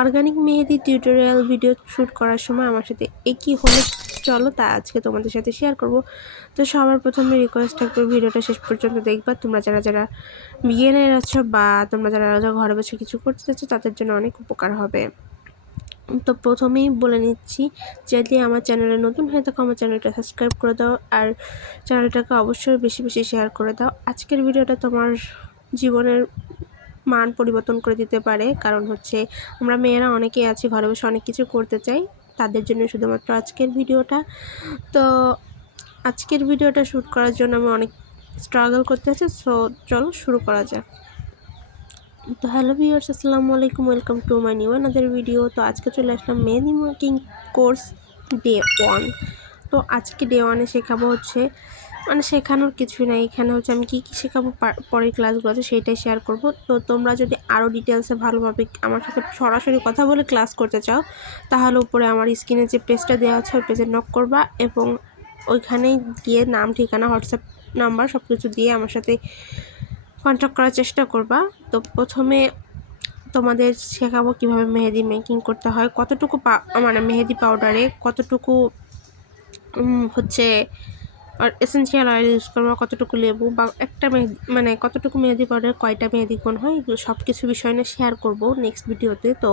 Organic মেহেদি tutorial video shoot করার সময় আমার সাথে একই হলে চলো তা আজকে তোমাদের সাথে শেয়ার করব। তো সবার প্রথমে রিকোয়েস্ট থাকবে ভিডিওটা শেষ পর্যন্ত দেখবা। তোমরা যারা বিগিনার আছো বা তোমরা যারা ঘরে বসে কিছু করতে চাচ্ছ তাদের জন্য অনেক উপকার হবে। তো প্রথমেই বলে নিচ্ছি, যদি আমার চ্যানেলে নতুন হয়ে থাকো আমার চ্যানেলটা সাবস্ক্রাইব করে দাও আর চ্যানেলটাকে অবশ্যই বেশি বেশি শেয়ার করে দাও। আজকের ভিডিওটা তোমার জীবনের মান পরিবর্তন করে দিতে পারে, কারণ হচ্ছে আমরা মেয়েরা অনেকেই আছি ঘরে বসে অনেক কিছু করতে চাই, তাদের জন্য শুধুমাত্র আজকের ভিডিওটা। তো আজকের ভিডিওটা শ্যুট করার জন্য আমি অনেক স্ট্রাগল করতে আছি। সো চলো শুরু করা যাক। তো হ্যালো ভিউয়ার্স, আসসালামু আলাইকুম, welcome to my new another video. তো আজকে চলে আসলাম মেহেদি মেকিং কোর্স ডে 1। তো আজকে ডে 1-এ শেখাবো হচ্ছে শেখানোর কিছুই নাই, এখানে হচ্ছে আমি কী শেখাবো পরের ক্লাসগুলোতে সেইটাই শেয়ার করব। তো তোমরা যদি আরও ডিটেলসে ভালোভাবে আমার সাথে সরাসরি কথা বলে ক্লাস করতে চাও তাহলে উপরে আমার স্ক্রিনে যে পেজটা দেওয়া আছে ওই পেজে নক করবা এবং ওইখানেই গিয়ে নাম, ঠিকানা, হোয়াটসঅ্যাপ নাম্বার সব কিছু দিয়ে আমার সাথে কন্ট্যাক্ট করার চেষ্টা করবা। তো প্রথমে তোমাদের শেখাবো কিভাবে মেহেদি মেকিং করতে হয়, কতটুকু মেহেদি পাউডারে কতটুকু হচ্ছে আর এসেন্সিয়াল অয়েল ইউজ করবো, কতটুকু লেবু বা একটা মেহেদি কতটুকু মেহেদি পাউডার কয়টা মেহেদি কোন হয়, এগুলো সব কিছু বিষয় নিয়ে শেয়ার করব নেক্সট ভিডিওতে। তো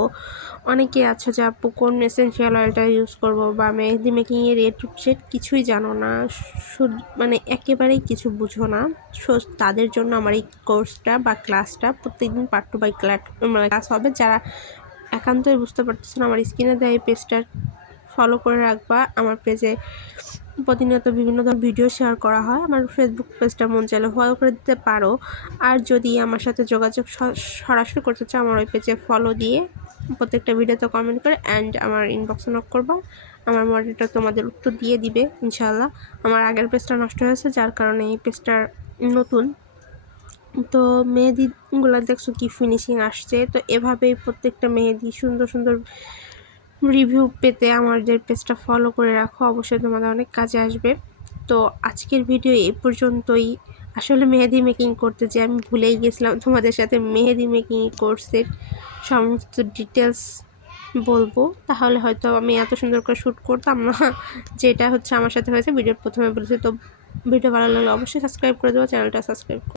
অনেকে আছে যে আপু কোন এসেন্সিয়াল অয়েলটা ইউজ করব বা মেহেদি মেকিংয়ের এ টু জেড কিছুই জানো না, একেবারেই কিছু বুঝো না, তাদের জন্য আমার এই কোর্সটা বা ক্লাসটা প্রত্যেকদিন পার্ট টু ক্লাস হবে। যারা একান্তই বুঝতে পারতেছে না আমার স্ক্রিনে দেওয়া এই পেজটা ফলো করে রাখবা। আমার পেজে প্রতিনিয়ত বিভিন্ন ধরনের ভিডিও শেয়ার করা হয়, আমার ফেসবুক পেজটা মন চাইলে ফলো করে দিতে পারো। আর যদি আমার সাথে যোগাযোগ সরাসরি করতে চাও আমার ওই পেজে ফলো দিয়ে প্রত্যেকটা ভিডিওতে কমেন্ট করে অ্যান্ড আমার ইনবক্সে নক করবা, আমার মডারেটর তোমাদের উত্তর দিয়ে দিবে ইনশাআল্লাহ। আমার আগের পেজটা নষ্ট হয়েছে যার কারণে এই পেজটা নতুন। তো মেহেদিগুলো দেখছো কি ফিনিশিং আসছে। তো এভাবেই প্রত্যেকটা মেহেদি সুন্দর সুন্দর রিভিউ পেতে আমাদের পেজটা ফলো করে রাখো, অবশ্যই তোমাদের অনেক কাজে আসবে। তো আজকের ভিডিও এই পর্যন্তই। আসলে মেহেদি মেকিং করতে যে আমি ভুলেই গেছিলাম তোমাদের সাথে মেহেদি মেকিং কোর্সের সমস্ত ডিটেলস বলবো, তাহলে হয়তো আমি এত সুন্দর করে শ্যুট করতাম না, যেটা হচ্ছে আমার সাথে হয়েছে ভিডিওর প্রথমে বলেছি। তো ভিডিও ভালো লাগলে অবশ্যই সাবস্ক্রাইব করে দেবো, চ্যানেলটা সাবস্ক্রাইব